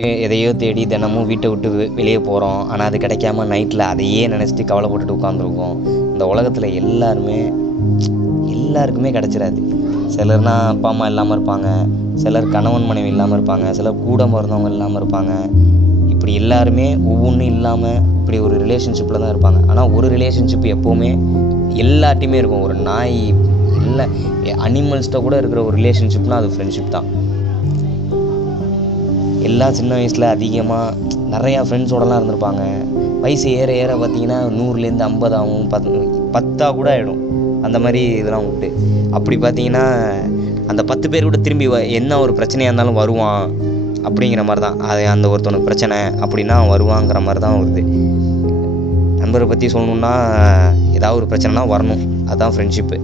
எதையோ தேடி தினமும் வீட்டை விட்டு வெளியே போகிறோம். ஆனால் அது கிடைக்காம நைட்டில் அதையே நினச்சிட்டு கவலைப்பட்டுட்டு உட்காந்துருக்கோம். இந்த உலகத்தில் எல்லாருக்குமே கிடச்சிடாது. சிலர்னா அப்பா அம்மா இல்லாமல் இருப்பாங்க, சிலர் கணவன் மனைவி இல்லாமல் இருப்பாங்க, சிலர் கூட பிறந்தவங்க இல்லாமல் இருப்பாங்க. இப்படி எல்லாருமே ஒவ்வொன்றும் இல்லாமல் இப்படி ஒரு ரிலேஷன்ஷிப்பில் தான் இருப்பாங்க. ஆனால் ஒரு ரிலேஷன்ஷிப் எப்போவுமே எல்லார்ட்டையுமே இருக்கும். ஒரு நாய் இல்லை அனிமல்ஸ்கிட்ட கூட இருக்கிற ஒரு ரிலேஷன்ஷிப்னால் அது ஃப்ரெண்ட்ஷிப் தான். எல்லா சின்ன வயசில் அதிகமாக நிறையா ஃப்ரெண்ட்ஸோடலாம் இருந்திருப்பாங்க. வயசு ஏற ஏற பார்த்திங்கன்னா 100லேருந்து 50 ஆகும், 10 கூட ஆகிடும். அந்த மாதிரி இதெல்லாம் உண்டு. அப்படி பார்த்திங்கன்னா அந்த 10 பேர் கூட திரும்பி என்ன ஒரு பிரச்சனையாக இருந்தாலும் வருவான் அப்படிங்கிற மாதிரி தான். அது அந்த ஒருத்தவனுக்கு பிரச்சனை அப்படின்னா வருவாங்கிற மாதிரி தான் வருது. நண்பரை பற்றி சொல்லணுன்னா ஏதாவது ஒரு பிரச்சனைனா வரணும், அதுதான் ஃப்ரெண்ட்ஷிப்பு.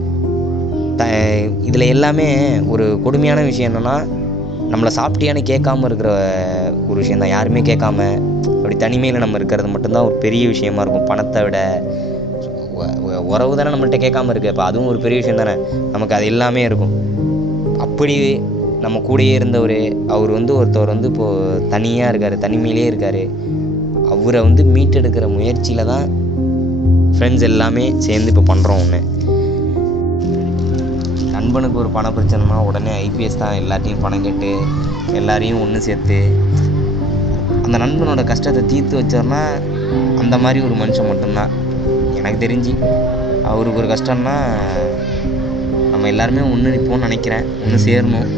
இதில் எல்லாமே ஒரு கொடுமையான விஷயம் என்னென்னா, நம்மளை சாப்பிட்டியான்னு கேட்காம இருக்கிற ஒரு விஷயந்தான். யாருமே கேட்காம அப்படி தனிமையில் நம்ம இருக்கிறது மட்டும்தான் ஒரு பெரிய விஷயமா இருக்கும். பணத்தை விட உறவு தானே நம்மள்கிட்ட கேட்காம இருக்குது. அப்போ அதுவும் ஒரு பெரிய விஷயம் தானே. நமக்கு அது எல்லாமே இருக்கும். அப்படி நம்ம கூடயே இருந்தவர், அவர் ஒருத்தவர் இப்போது தனியாக இருக்கார், தனிமையிலே இருக்கார். அவரை மீட்டெடுக்கிற முயற்சியில் தான் ஃப்ரெண்ட்ஸ் எல்லாமே சேர்ந்து இப்போ பண்ணுறோம். ஒன்று நண்பனுக்கு ஒரு பண பிரச்சனைனா உடனே ஐபிஎஸ் தான் எல்லாத்தையும் பணம் கேட்டு எல்லாரையும் ஒன்று சேர்த்து அந்த நண்பனோட கஷ்டத்தை தீர்த்து வச்சார்னா அந்த மாதிரி ஒரு மனுஷன் மட்டும்தான் எனக்கு தெரிஞ்சு. அவருக்கு ஒரு கஷ்டம்னா நம்ம எல்லாருமே ஒன்று நிற்போம்னு நினைக்கிறேன், ஒன்று சேரணும்.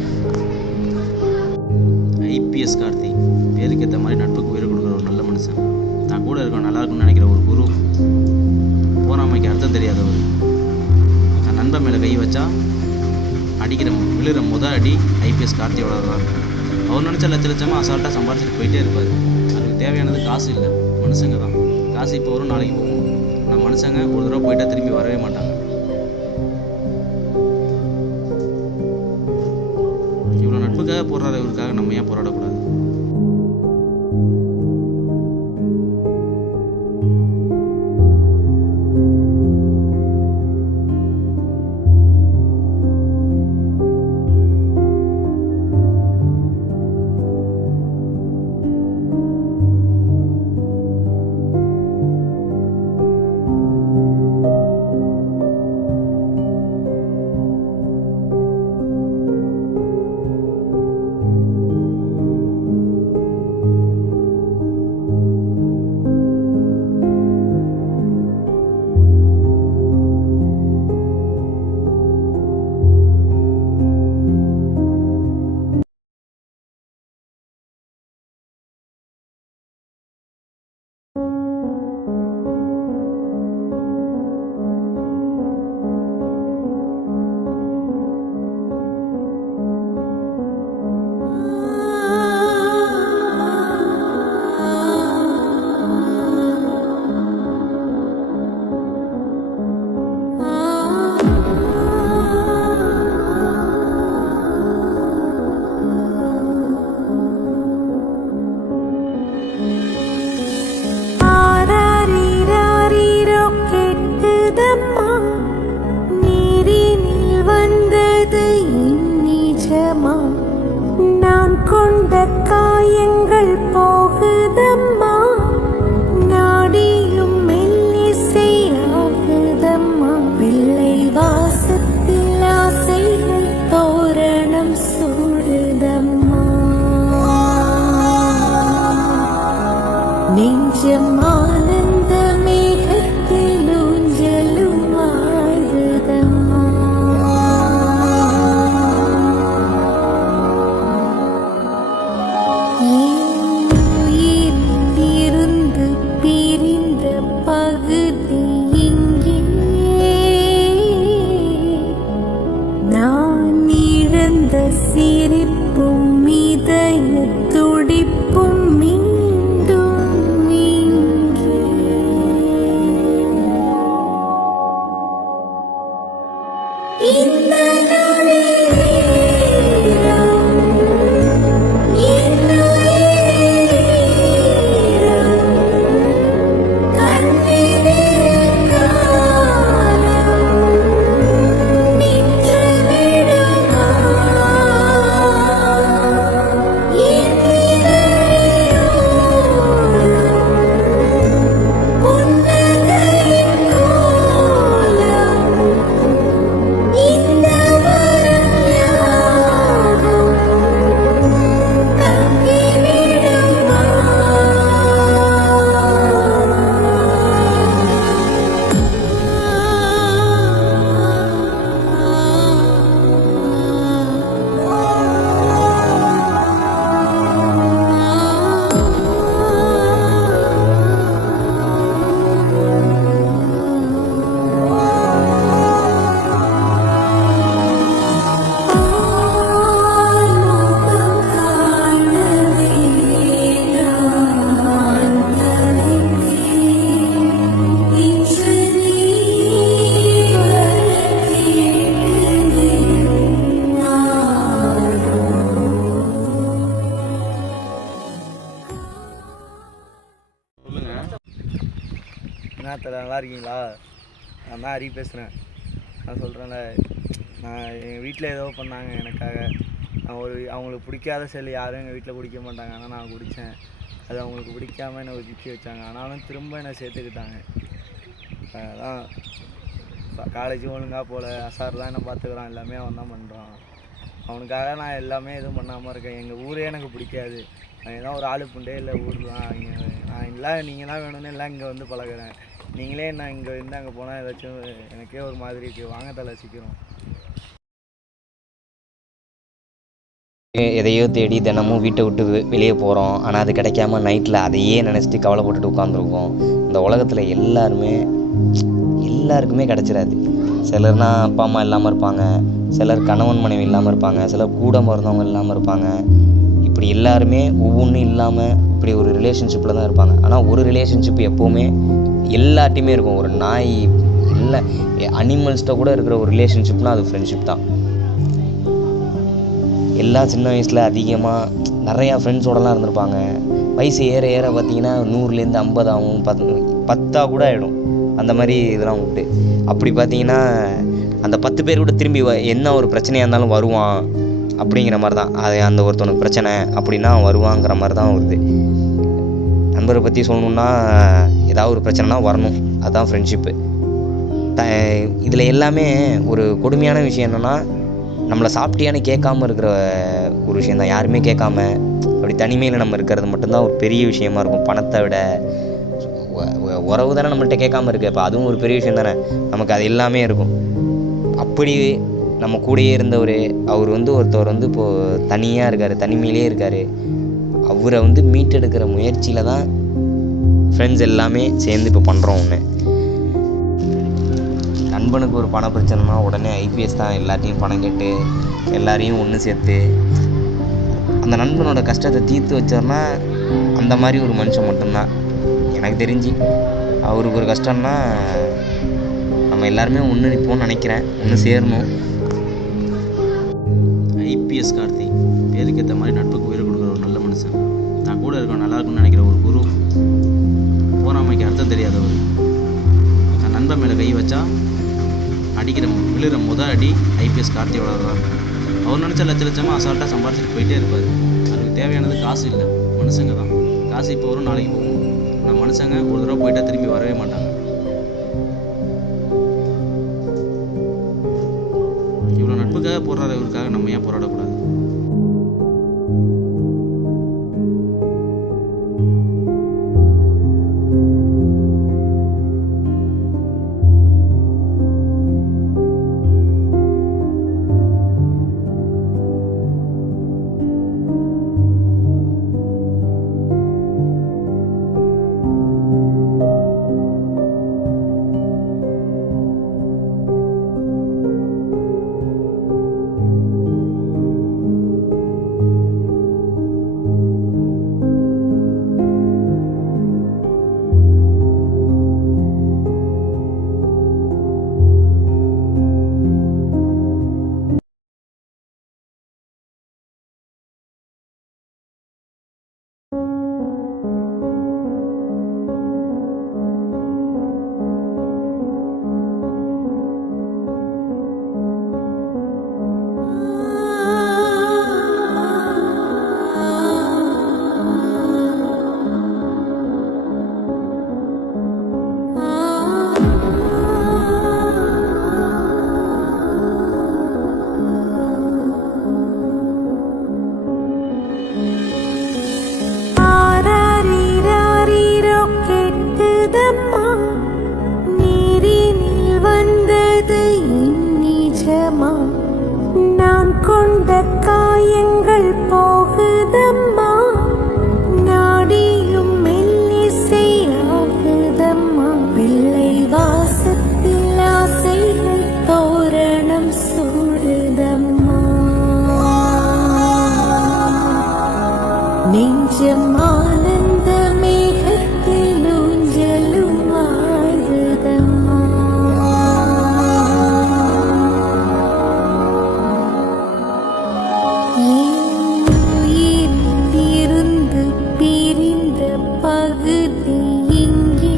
ஐபிஎஸ் கார்த்தி பேருக்கு ஏற்ற மாதிரி நட்புக்கு உயிரை கொடுக்குற ஒரு நல்ல மனுஷன். தான் கூட இருக்க நல்லா இருக்குன்னு நினைக்கிற ஒரு குரு, போராமைக்கு அர்த்தம் தெரியாதவர். தன் நண்பன் மேலே கை வச்சா விழுற முதல் அடி ஐபிஎஸ் கார்த்தியோட தான். அவர் நினச்ச லட்சமாக அசால்ட்டாக சம்பாதிச்சுட்டு போயிட்டே இருப்பார். அதுக்கு தேவையானது காசு இல்லை, மனுஷங்க தான். காசு இப்போ வரும், நாளைக்கு போகும். ஆனால் மனுஷங்க ஒரு தடவை போயிட்டா திரும்பி வரவே மாட்டாங்க. இவ்வளோ நட்புக்காக போராடுற இவருக்காக நம்ம ஏன் போராடக்கூடாது? நான் கொண்ட காயங்கள் போகுதம்மா, நாடியும் மெல்லிசையாகுதம்மா. வெள்ளை வாசத்தில் ஆசைகள் தோரணம் சூடுதம்மா. நெஞ்சம் ஆனந்த மேகத்தில் ஊஞ்சலும் ஆடுதம்மா. சிரிப்பும் இதய துடிப்பும் மீண்டும் இங்கே. இந்த தெரியல, நல்லா இருக்கீங்களா? நான் தான் ஹரி பேசுகிறேன். நான் சொல்கிறேன்ல, நான் எங்கள் வீட்டில் ஏதோ பண்ணாங்க எனக்காக. நான் அவங்களுக்கு பிடிக்காத செயல் யாரும் எங்கள் வீட்டில் குடிக்க மாட்டாங்க, ஆனால் நான் குடித்தேன். அது அவங்களுக்கு பிடிக்காமல் என்னை ஒதுக்கி வச்சாங்க. ஆனாலும் திரும்ப என்னை சேர்த்துக்கிட்டாங்க. அதான் காலேஜ் ஒழுங்காக போகல, அசார் தான் என்னை பார்த்துக்கிறான், எல்லாமே அவன் தான் பண்ணுறான். அவனுக்காக நான் எல்லாமே எதுவும் பண்ணாமல் இருக்கேன். எங்கள் ஊரே எனக்கு பிடிக்காது. நான் ஏதோ ஒரு ஆளு புண்டே இல்லை ஊர் தான். நான் இல்லை, நீங்கள் தான் வேணும்னு எல்லாம் இங்கே வந்து பழகிறேன். நீங்களே நான் இங்கே இருந்து அங்கே போனால் ஏதாச்சும் எனக்கே ஒரு மாதிரி இருக்குது. வாங்க தலை சீக்கிரம். எதையோ தேடி தினமும் வீட்டை விட்டு வெளியே போகிறோம். ஆனால் அது கிடைக்காம நைட்டில் அதையே நினச்சிட்டு கவலைப்பட்டுட்டு உட்காந்துருக்கோம். இந்த உலகத்தில் எல்லாருக்குமே கிடச்சிடாது. சிலர்னா அப்பா அம்மா இல்லாமல் இருப்பாங்க, சிலர் கணவன் மனைவி இல்லாமல் இருப்பாங்க, சிலர் கூட பிறந்தவங்க இல்லாமல் இருப்பாங்க. இப்படி எல்லாருமே ஒவ்வொன்றும் இல்லாமல் இப்படி ஒரு ரிலேஷன்ஷிப்பில் தான் இருப்பாங்க. ஆனால் ஒரு ரிலேஷன்ஷிப் எப்போவுமே எல்லாட்டையுமே இருக்கும். ஒரு நாய் இல்லை, அனிமல்ஸ்கிட்ட கூட இருக்கிற ஒரு ரிலேஷன்ஷிப்னால் அது ஃப்ரெண்ட்ஷிப் தான். எல்லா சின்ன வயசில் அதிகமாக நிறையா ஃப்ரெண்ட்ஸோடலாம் இருந்திருப்பாங்க. வயசு ஏற ஏற பார்த்திங்கன்னா 100லேருந்து 50 ஆகும், 10 கூட ஆகிடும். அந்த மாதிரி இதெல்லாம் உண்டு. அப்படி பார்த்திங்கன்னா அந்த 10 பேர் கூட திரும்பி என்ன ஒரு பிரச்சனையாக இருந்தாலும் வருவான் அப்படிங்கிற மாதிரி தான். அது அந்த ஒருத்தவனுக்கு பிரச்சனை அப்படின்னா வருவாங்கிற மாதிரி தான் வருது. நண்பரை பற்றி சொல்லணுன்னா ஏதாவது ஒரு பிரச்சனைனா வரணும், அதுதான் ஃப்ரெண்ட்ஷிப்பு. இதில் எல்லாமே ஒரு கொடுமையான விஷயம் என்னென்னா, நம்மளை சாப்பிட்டியான்னு கேட்காம இருக்கிற ஒரு விஷயந்தான். யாருமே கேட்காம அப்படி தனிமையில் நம்ம இருக்கிறது மட்டும்தான் ஒரு பெரிய விஷயமா இருக்கும். பணத்தை விட உறவு தானே நம்மள்கிட்ட கேட்காம இருக்குது. அப்போ அதுவும் ஒரு பெரிய விஷயம் தானே. நமக்கு அது எல்லாமே இருக்கும். அப்படி நம்ம கூடயே இருந்தவர், அவர் ஒருத்தவர் இப்போது தனியாக இருக்கார், தனிமையிலே இருக்கார். அவரை மீட்டெடுக்கிற முயற்சியில் தான் ஃப்ரெண்ட்ஸ் எல்லாமே சேர்ந்து இப்போ பண்ணுறோம். ஒன்று நண்பனுக்கு ஒரு பண பிரச்சனைனா உடனே ஐபிஎஸ் தான் எல்லாத்தையும் பணம் கேட்டு எல்லாரையும் ஒன்று சேர்த்து அந்த நண்பனோட கஷ்டத்தை தீர்த்து வச்சார்னா அந்த மாதிரி ஒரு மனுஷன் மட்டும்தான் எனக்கு தெரிஞ்சு. அவருக்கு ஒரு கஷ்டம்னா நம்ம எல்லாருமே ஒன்று நிற்போம்னு நினைக்கிறேன், ஒன்று சேரணும். ஐபிஎஸ் கார்த்தி பேருக்கு ஏற்ற மாதிரி நட்புக்கு உயிர் கொடுக்குற ஒரு நல்ல மனுஷன். தான் கூட இருக்க நல்லா இருக்குன்னு நினைக்கிற ஒரு குரு, போராமைக்கு அர்த்தம் தெரியாதவர். தன் நண்பன் மேலே கை வச்சா விழுற முதல் அடி ஐபிஎஸ் கார்த்தியோட தான். அவர் நினச்ச லட்சமாக அசால்ட்டாக சம்பாரிச்சிட்டு போயிட்டே இருப்பார். அதுக்கு தேவையானது காசு இல்லை, மனுஷங்க தான். காசு இப்போ வரும், நாளைக்கு போகும். ஆனால் மனுஷங்க ஒரு தடவை போயிட்டா திரும்பி வரவே மாட்டாங்க. இவ்வளோ நட்புக்காக போராடுற இவருக்காக நம்ம ஏன் போராடக்கூடாது? பகுதி இங்கே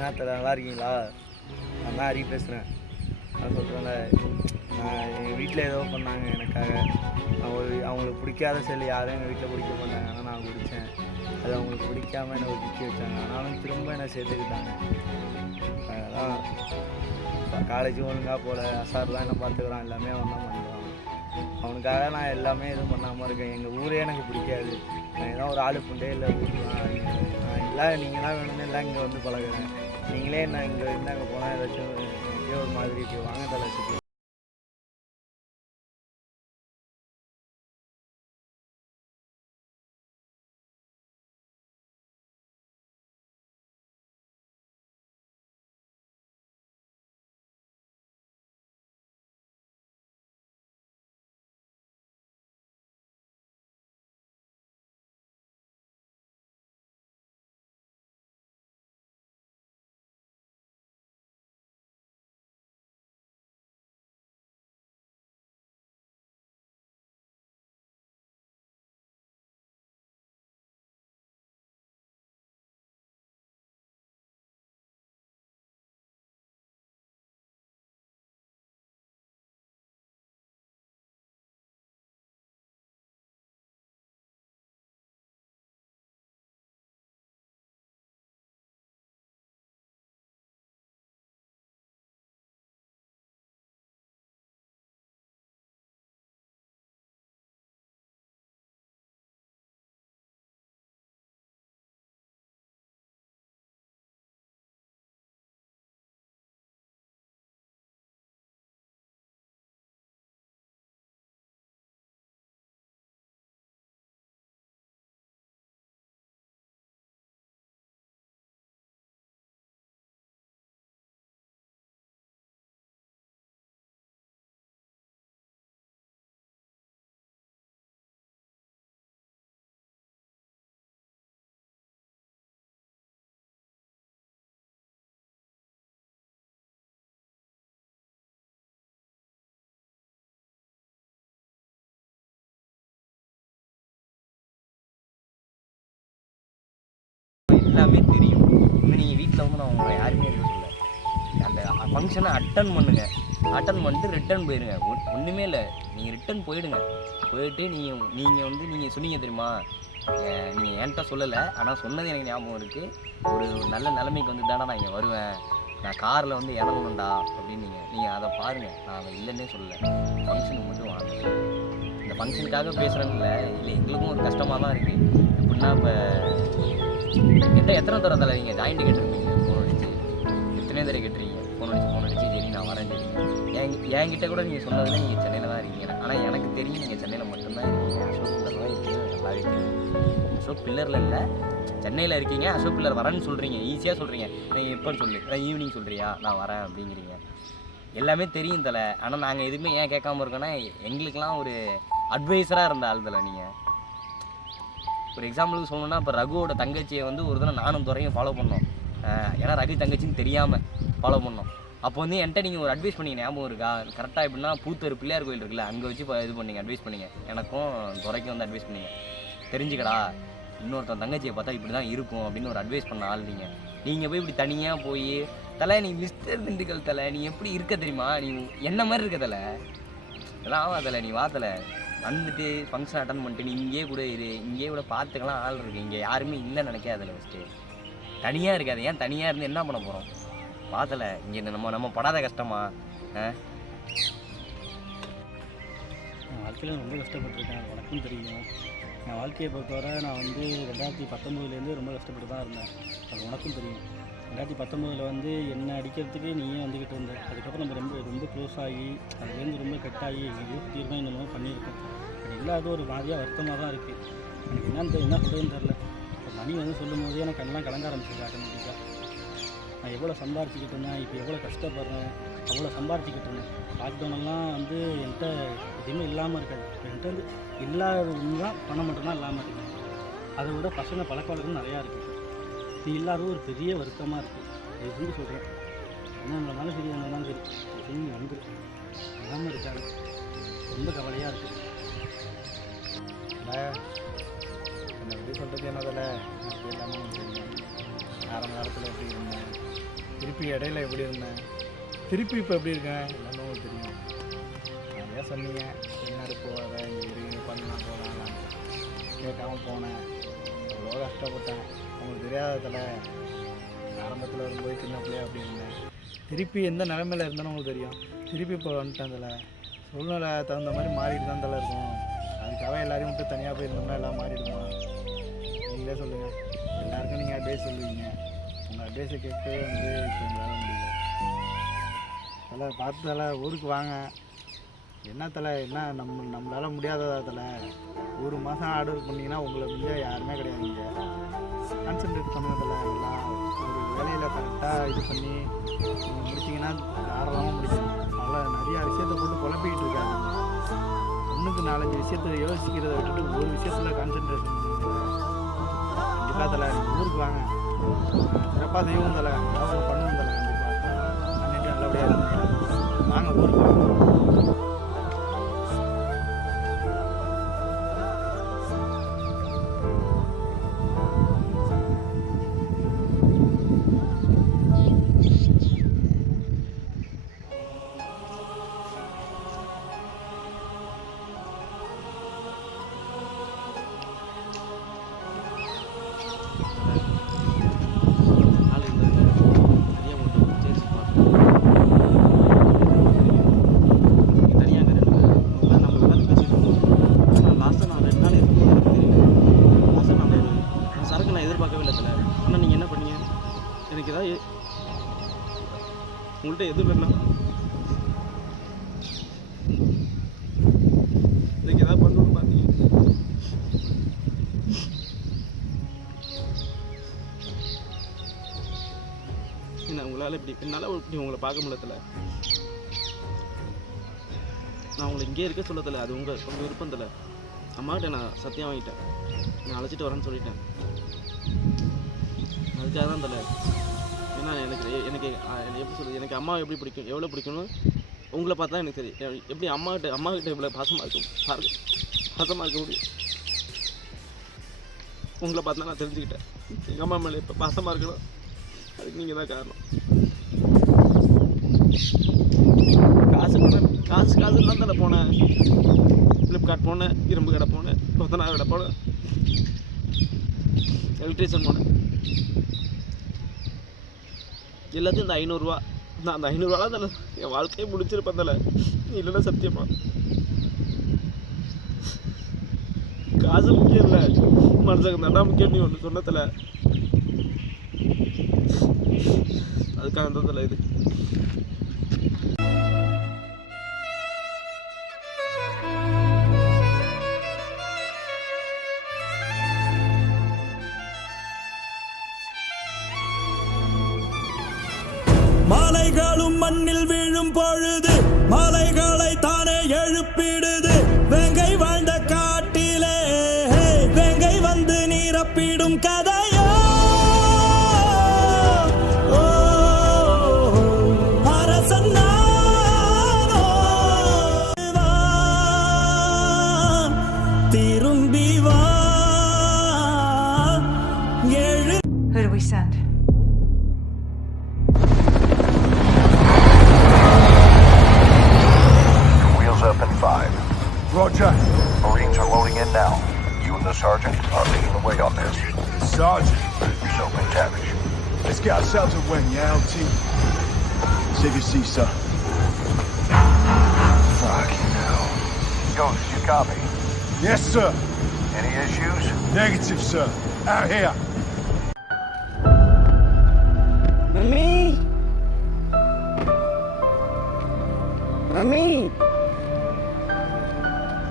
என்ன தலை நல்லா இருக்கீங்களா? நான் தான் ஹரி பேசுகிறேன். நான் சொல்கிறேன்ல, நான் எங்கள் வீட்டில் ஏதோ பண்ணாங்க எனக்காக. அவங்களுக்கு பிடிக்காத செல்லு யாரும் எங்கள் வீட்டில் குடிக்க மாட்டாங்க. ஆனால் நான் குடித்தேன். அது அவங்களுக்கு பிடிக்காம என்னை ஒதுக்கி வச்சாங்க. ஆனாலும் திரும்ப என்னை சேர்த்துக்கிட்டாங்க. அதான் காலேஜும் ஒழுங்காக போகல. அசார் தான் என்னை பார்த்துக்கிறான். எல்லாமே அவன் தான் பண்ணுறான். அவனுக்காக நான் எல்லாமே எதுவும் பண்ணாமல் இருக்கேன். எங்கள் ஊரே எனக்கு பிடிக்காது. நான் ஏதோ ஒரு ஆளு புண்டே இல்லை ஊருலாம். நான் எல்லாம் நீங்களாம் வேணும்னு எல்லாம் இங்கே வந்து பழகுறேன். நீங்களே என்ன இங்கே இருந்து அங்கே போனால் ஏதாச்சும் எனக்கே ஒரு மாதிரி இருக்குது. வாங்க தலை. எல்லாமே தெரியும். இன்னும் நீங்கள் வீட்டில் வந்து நான் உங்களை யாருமே இருக்க சொல்ல. அந்த ஃபங்க்ஷனை அட்டன் பண்ணுங்கள். அட்டன் பண்ணிட்டு ரிட்டன் போயிடுங்க. ஒன்றுமே இல்லை, நீங்கள் ரிட்டன் போயிடுங்க. போயிட்டு நீங்கள் சொன்னீங்க தெரியுமா, நீங்கள் என்கிட்ட சொல்லலை, ஆனால் சொன்னது எனக்கு ஞாபகம் இருக்குது. ஒரு நல்ல நிலைமைக்கு வந்து தானே நான் இங்கே வருவேன், நான் காரில் வந்து இறங்கணும்டா அப்படின்னு நீங்கள் அதை பாருங்கள். நான் அதை இல்லைன்னே சொல்லலை. ஃபங்க்ஷனுக்கு மட்டும் வாங்க. இந்த ஃபங்க்ஷனுக்காக பேசுகிறேன்னு இல்லை எங்களுக்கும் ஒரு கஷ்டமாக தான் இருக்குது. எப்படின்னா இப்போ எத்தனை தடவை தலை நீங்கள் ஜாயிண்ட்டு கேட்டுருப்பீங்க ஃபோன் அடிச்சு, எத்தனை தடவை கேட்டுருக்கீங்க ஃபோன் அடிச்சு சரி நான் வரேன் சரிங்க. என்கிட்ட கூட நீங்கள் சொன்னதில் நீங்கள் சென்னையில் தான் இருக்கீங்க. ஆனால் எனக்கு தெரியும் நீங்கள் சென்னையில் மட்டும்தான் இருக்கீங்க. அசோக் பில்லர் தான் இருக்கீங்க, நல்லாவே தெரியும். அசோக் பில்லரில் இல்லை, சென்னையில் இருக்கீங்க. அசோக் பில்லர் வரேன்னு சொல்கிறீங்க, ஈஸியாக சொல்கிறீங்க. நீங்கள் எப்போன்னு சொல்லு, நான் ஈவினிங் சொல்கிறியா, நான் வரேன் அப்படிங்கிறீங்க. எல்லாமே தெரியும் தலை. ஆனால் நாங்கள் எதுவுமே ஏன் கேட்காம இருக்கோன்னா, எங்களுக்கெல்லாம் ஒரு அட்வைஸராக இருந்த ஆள் தலை நீங்கள். ஒரு எக்ஸாம்பிளுக்கு சொல்லணும்னா, இப்போ ரகுவோட தங்கச்சியை வந்து ஒரு தடவை நானும் துறையும் ஃபாலோ பண்ணோம். ஏன்னா ரகு தங்கச்சின்னு தெரியாமல் ஃபாலோ பண்ணோம். அப்போ வந்து என்கிட்ட நீங்கள் ஒரு அட்வைஸ் பண்ணீங்க, ஞாபகம் இருக்கா? கரெக்டாக எப்படின்னா பூத்தூர் பிள்ளையார் கோயில் இருக்குல்ல, அங்கே வச்சு இது பண்ணீங்க, அட்வைஸ் பண்ணீங்க. எனக்கும் துறைக்கும் வந்து அட்வைஸ் பண்ணீங்க. தெரிஞ்சுக்கடா, இன்னொருத்தன் தங்கச்சியை பார்த்தா இப்படி தான் இருக்கும் அப்படின்னு ஒரு அட்வைஸ் பண்ண ஆள் நீங்கள் போய் இப்படி தனியாக போய் தலை, நீ மிஸ்டர் திண்டுக்கல் தலை, நீ எப்படி இருக்க தெரியுமா, நீ என்ன மாதிரி இருக்க தலை, அதெல்லாம் ஆவா தலை, நீ வா தலை, வந்துட்டு ஃபங்க்ஷன் அட்டன் பண்ணிட்டு நீ இங்கேயே கூட இரு, இங்கேயே கூட பார்த்துக்கலாம் ஆள் இருக்குது, இங்கே யாருமே இல்லைன்னு நினைக்காதில்ல. ஃபஸ்ட்டு தனியாக இருக்காது, ஏன் தனியாக இருந்து என்ன பண்ண போகிறோம்? பார்த்தல இங்கே நம்ம படாத கஷ்டமா? என் வாழ்க்கையில் ரொம்ப கஷ்டப்பட்டுருக்கேன், உனக்கும் தெரியும். என் வாழ்க்கையை பொறுத்தவரை நான் வந்து 2019 ரொம்ப கஷ்டப்பட்டு தான் இருந்தேன், அது உனக்கும் தெரியும். 2019 வந்து என்னை அடிக்கிறதுக்கு நீயே வந்துக்கிட்டு இருந்த. அதுக்கப்புறம் நம்ம ரொம்ப ரொம்ப க்ளோஸ் ஆகி அதுலேருந்து ரொம்ப கட்டாகி எங்கேயோ சுற்றிருக்கோம், என்னென்னமோ பண்ணியிருக்கோம். அது இல்லாத ஒரு மாதிரியாக வருத்தமாக தான் இருக்குது. எனக்கு என்ன சொல்கிறதுன்னு தெரில. இப்போ மணி வந்து சொல்லும் போதே எனக்கு எல்லாம் கலங்க ஆரம்பிச்சிருக்கு ஆட்டோமேட்டிக்காக. நான் எவ்வளோ சம்பாரிச்சிக்கிட்டு இருந்தேன், இப்போ எவ்வளோ கஷ்டப்படுறேன், அவ்வளோ சம்பாரிச்சிக்கிட்டு இருந்தேன். லாக்டவுனெல்லாம் வந்து என்கிட்ட எதுவுமே இல்லாமல் இருக்காது. என்கிட்ட வந்து இல்லாத ஒன்று தான் பணம் மட்டும்தான் இல்லாமல் இருக்குது. அதை விட பசங்க பழக்கவழக்கம் நிறையா இருக்குது. இது இல்லாத ஒரு பெரிய வருத்தமாக இருக்குது. இது செஞ்சு சொல்கிறேன், என்ன இருந்தாலும் சரி, என்ன இருந்தாலும் சரி, இது செஞ்சு வந்துரு. இல்லாமல் இருக்காது, ரொம்ப கவலையாக இருக்குது. என்ன எப்படி சொல்கிறது, என்னதில் எப்படி இல்லாமல் தெரியும். ஆரம்ப நேரத்தில் எப்படி இருந்தேன், திருப்பி இடையில எப்படி இருந்தேன், திருப்பி இப்போ எப்படி இருக்கேன் எல்லாமே உங்களுக்கு தெரியும். நிறையா சொன்னீங்க, வெளிநாடு போகாத, இங்கே இருக்கு பண்ணலாம் போகலாம், கேட்காம போனேன். எவ்வளோ கஷ்டப்பட்டேன் உங்களுக்கு தெரியாததில். ஆரம்பத்தில் வரும்போது சின்ன பிள்ளையா அப்படி இருந்தேன். திருப்பி எந்த நிலைமையில் இருந்தேன்னு உங்களுக்கு தெரியும். திருப்பி இப்போ வந்துட்டேன். அதில் சூழ்நிலை தகுந்த மாதிரி மாறிட்டு தான் தலை இருக்கும். அதுக்காக எல்லாரையும் விட்டு தனியாக போயிருந்தோம்னா எல்லாம் மாறிடுமா? நீங்களே சொல்லுங்கள். எல்லாருக்கும் நீங்கள் அட்வைஸ் சொல்லுவீங்க. உங்கள் அட்வைஸை கேட்டு வந்து இப்போ எங்களால் முடியல. தலை பார்த்து தலை ஊருக்கு வாங்க. என்ன தலை, என்ன நம்மளால் முடியாததா தலை? ஒரு மாதம் ஆர்டர் பண்ணிங்கன்னா உங்களை மிஞ்ச யாருமே கிடையாது. இங்கே கான்சன்ட்ரேட் பண்ணுறதில்ல. எல்லாம் ஒரு வேலையில் கரெக்டாக இது பண்ணி நீங்கள் முடிச்சிங்கன்னா தாராளமாக முடிக்கணும். அதனால் நிறையா விஷயத்தை போட்டு குழப்பிக்கிட்டு இருக்காங்க. ஒன்றுக்கு 4-5 விஷயத்தை யோசிக்கிறத விட்டுட்டு ஒரு விஷயத்தில் கான்சன்ட்ரேஷன் பண்ணுங்க. கண்டிப்பாக தலை நீங்கள் ஊருக்கு வாங்க. சிறப்பாக செய்வோம் தலை, ஏதாவது பண்ணுவோம் தலை. கண்டிப்பாக பண்ணிட்டு நல்லபடியாக இருந்தீங்க. வாங்க ஊருக்கு வாங்க. ஆள் இருந்தாங்க தனியாக மட்டும் சேஞ்ச் பார்க்கணும். தனியாக அங்கே 2 பேர் நம்ம எல்லாரும் பேசிட்டு இருக்கோம். நான் லாஸ்ட்டாக 2 நாள் இருக்கும்போது எனக்கு தெரியல. லாஸ்ட்டாக நான் சரக்கு நான் எதிர்பார்க்கவே இல்லை தலை. ஆனால் நீங்கள் என்ன பண்ணீங்க, எனக்கு ஏதாவது உங்கள்கிட்ட எதுவும் இல்லை, எனக்கு ஏதாவது பண்ணணும்னு பார்த்தீங்க. என்ன உங்களால் என்னால் இப்படி உங்களை பார்க்க முடியல. நான் உங்களை இங்கே இருக்க சொல்லதில்ல, அது உங்கள் விருப்பத்தில். அம்மாக்கிட்ட நான் சத்தியம் வாங்கிட்டேன், நான் அழைச்சிட்டு வரேன்னு சொல்லிட்டேன். அதுக்காக தான் தலை. ஏன்னா எனக்கு எப்படி சொல்கிறது, எனக்கு அம்மாவை எப்படி பிடிக்கும், எவ்வளோ பிடிக்கும்னு உங்களை பார்த்தா எனக்கு தெரியும். எப்படி அம்மாக்கிட்ட இவ்வளோ பாசமாக இருக்க முடியும். உங்களை பார்த்தா நான் தெரிஞ்சுக்கிட்டேன். எங்கள் அம்மா மேலே இப்போ பாசமாக இருக்கணும், அதுக்கு நீங்கள் தான் காரணம். காசு தான் தலை போனேன். ஃப்ளிப்கார்ட் போனேன், இரும்பு கடை போனேன், கொத்தனார் கடை போனேன், எலக்ட்ரீஷியன் போனேன். எல்லாத்தையும் இந்த 500 ரூபா, நான் அந்த 500 ரூபா தான் என் வாழ்க்கையை முடிச்சிருப்பேன் தலை. இல்லைன்னா சத்தியமா காசு முக்கியம் இல்லை, மனுஷங்க தண்டா முக்கியம். நீ ஒன்று சொன்னதில்ல, அதுக்காக தான் இது. மாலைகளும் மண்ணில் வீழும் பொழுது மாலைகளை தானே எழுப்பிடுது. வேங்கை வாழ்ந்த காட்டிலே வேங்கை வந்து நீரப்பிடும் கதையோ. அரசன் நானோ, வா, திரும்பி வா, எழு. Who do we send? Wheels up in 5. Roger. Marines are loading in now. You and the sergeant are leading the way on this. Sergeant. Yourself and Tavish. Let's get ourselves a win, yeah, LT? Save your seat, sir. Fucking hell. Ghost, you copy? Yes, sir. Any issues? Negative, sir. Out here.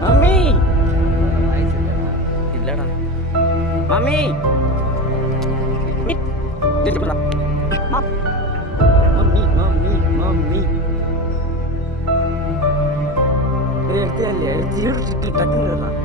Mummy இல்லடா mummy mummy எடுத்து டக்குன்னு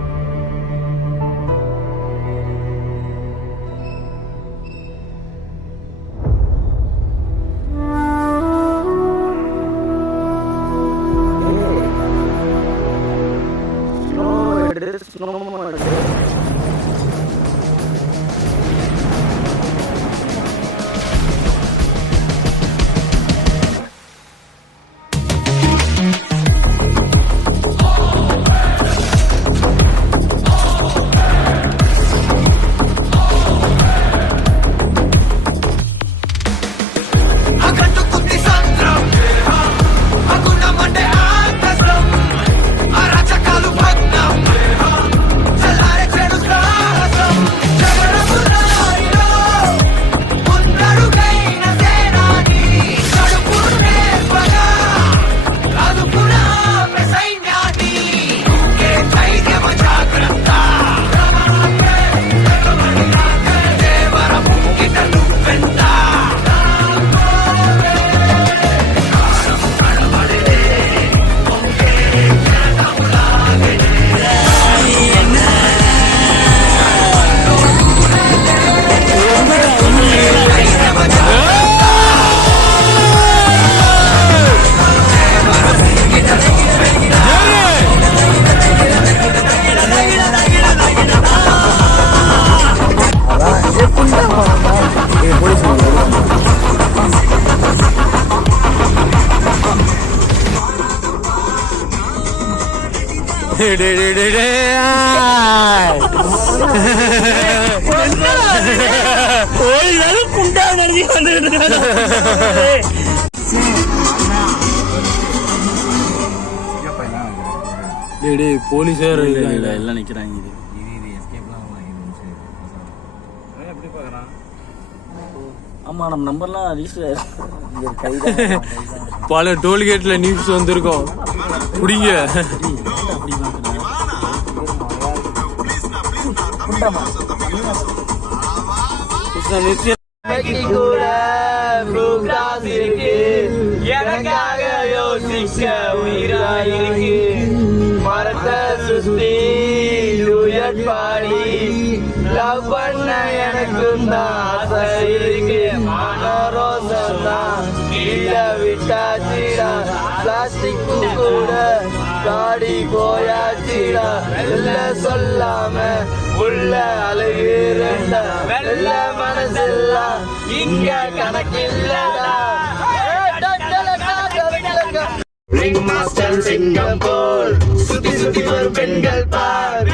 போலீஸார் எல்லாம் நிக்கிறாங்க. எப்படி பார்க்குறான்? ஆமா, நம்ம நம்பர்லாம் ரிஜிஸ்டர் பல டோல்கேட்ல நியூஸ் வந்திருக்கோம். புடிங்க. எனக்காக யோசிக்க உயிராயிருக்கு. மரத்தை சுத்தி டூயட் பாடி லவ் பண்ண எனக்கும் தான் ஆசை இருக்கு. மனரோசம் தான் கீழே விட்டாச்சிடா. பிளாஸ்டிக் கூட காடி போயாச்சிடா. வெள்ள சொல்லாம உள்ள அழுகிறேன்டா. வெள்ள மனசெல்லாம் இங்க கணக்கில்லடா. ரிங் மாஸ்டர் சிங்கப்பூர் சுத்தி சுத்தி வரும் பெண்கள் பார்.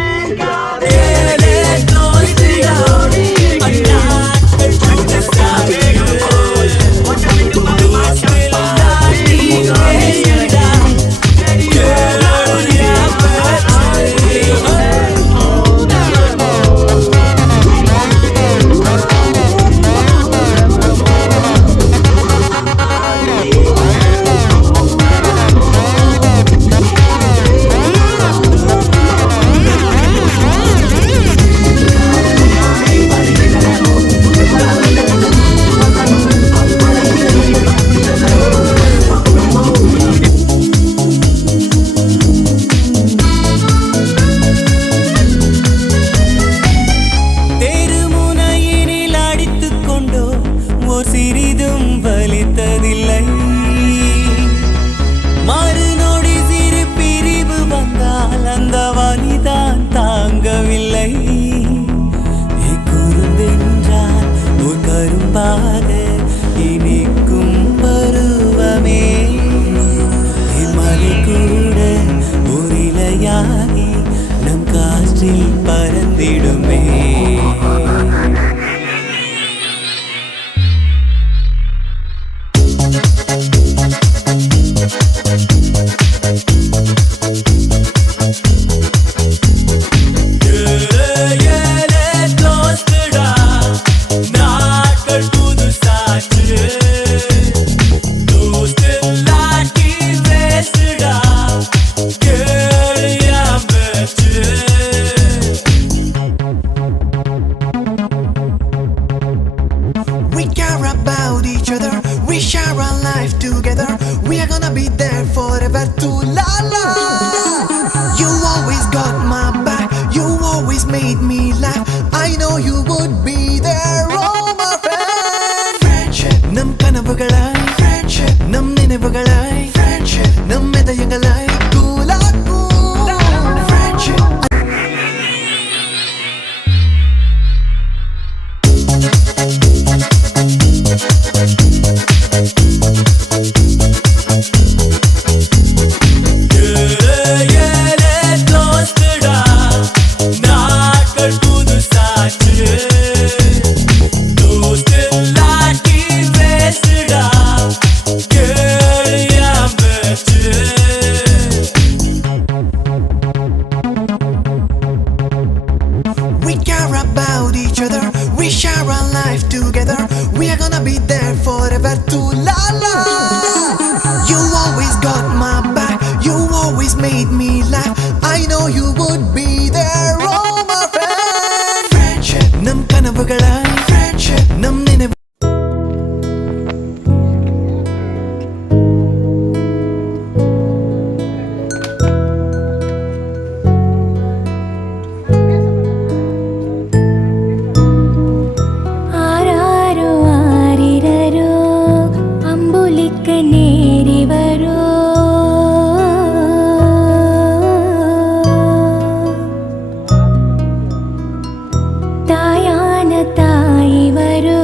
தாயான தாய் வரோ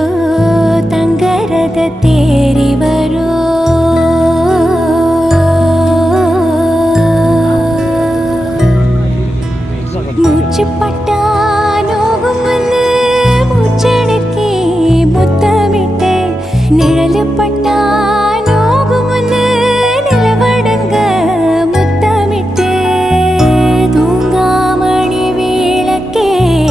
தங்கரத தே